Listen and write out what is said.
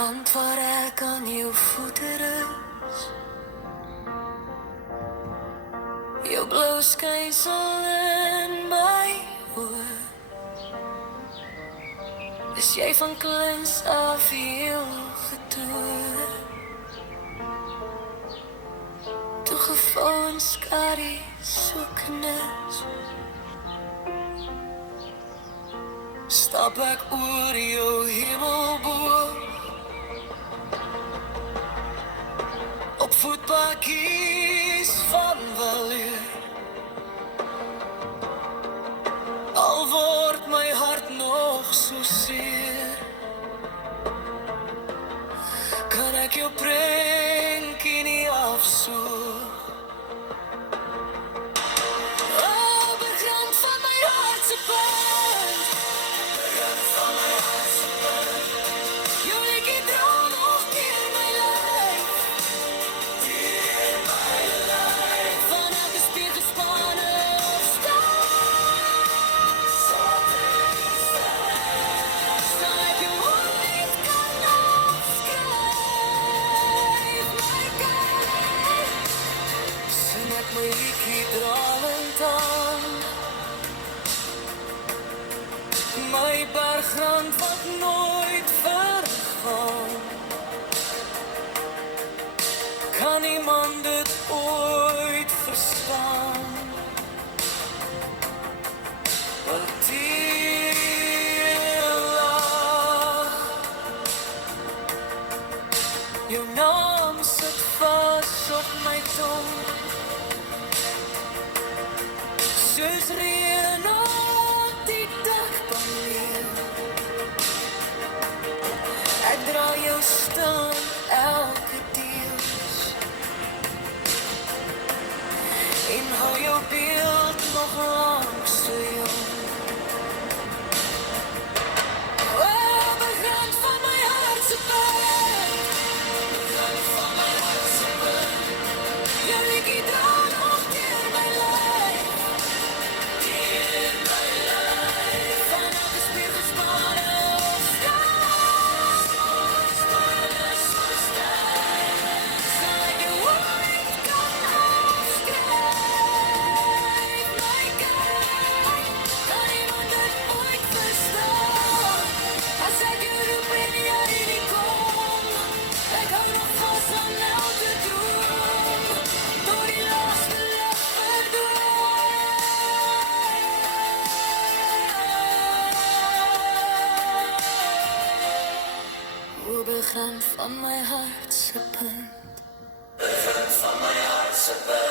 hand waar ek aan jou voete rus. Jou blou skynsel in my oë. Is jy van kleins af heel getoer? Toegevou en skadu soeknis. Stap ek oor jou hemelboog op voetpakkies van weleer. Al word my hart nog so seer, kan ek jou prentjie nie afsoek. Oh, begrond van my hart se punt, begrond van my hart se punt. Jou liedjie draai nog deur my lyf, deur my lyf. Van elke spier gespanne of staan ek jou ooit kan afskryf. My guy, sing ek my liedjie dralend aan, my bergrand wat nooit vergaan. Kan iemand dit ooit verstaan? Wat die lag, jou naam sit vas op my tong, soos reën op die dakpaneel. Ek dra jou stil elke deels en hou jou beeld nog lang so jong. Oh, begrond van my hart se punt, begrond van my hart se punt. Jou liedjie dra nog deur my lyf, deur my lyf. Van elke spier gespanne of spanne so sterk, sal ek jou ooit kan afskryf. My guy, kan iemand dit ooit verstaan? As ek jou roep en jy nie kom, ek hou nog vas aan elke droom, tot die laaste lig verdwyn. O, begrond van my hart se punt, begrond van my hart se punt.